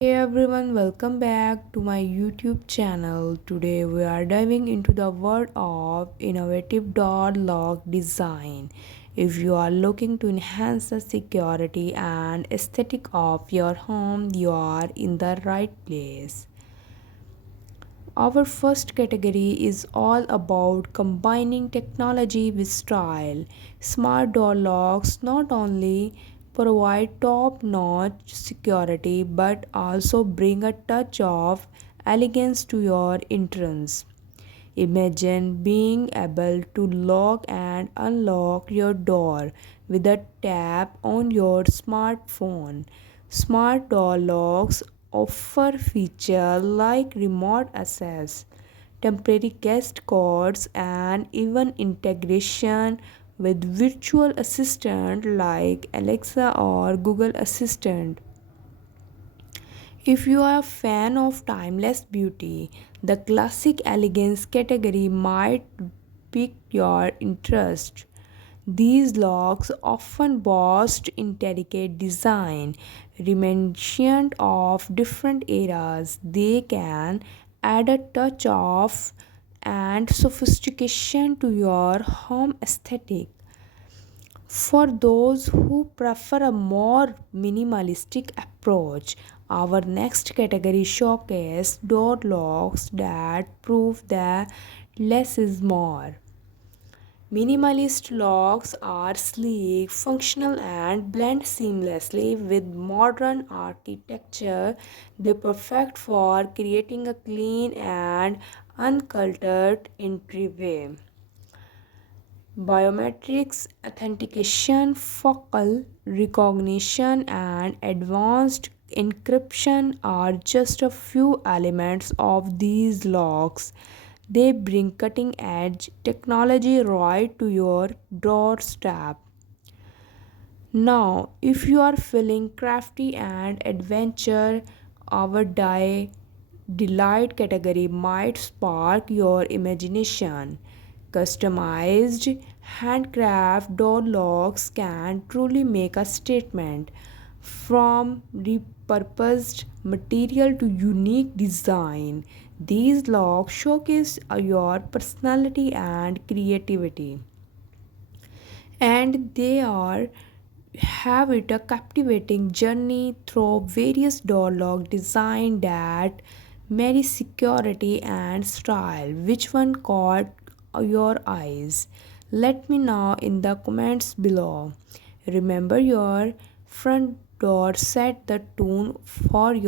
Hey everyone, welcome back to my YouTube channel. Today we are diving into the world of innovative door lock design. If you are looking to enhance the security and aesthetic of your home, you are in the right place. Our first category is all about combining technology with style. Smart door locks not only provide top notch security but also bring a touch of elegance to your entrance. Imagine being able to lock and unlock your door with a tap on your smartphone. Smart door locks offer features like remote access, temporary guest codes, and even integration with virtual assistant like Alexa or Google Assistant. If you are a fan of timeless beauty, the classic elegance category might pique your interest. These locks often boast intricate design, reminiscent of different eras. They can add a touch of and sophistication to your home aesthetic. For those who prefer a more minimalistic approach, our next category showcases door locks that prove that less is more. Minimalist locks are sleek, functional, and blend seamlessly with modern architecture. They're perfect for creating a clean and uncluttered entryway. Biometrics authentication, focal recognition, and advanced encryption are just a few elements of these locks. They bring cutting edge technology right to your doorstep. Now, if you are feeling crafty and adventure, our delight category might spark your imagination. Customized handcraft door locks can truly make a statement. From repurposed material to unique design, these locks showcase your personality and creativity, and they are have it a captivating journey through various door lock design that marry security and style. Which one caught your eyes? Let me know in the comments below. Remember, your front door set the tone for your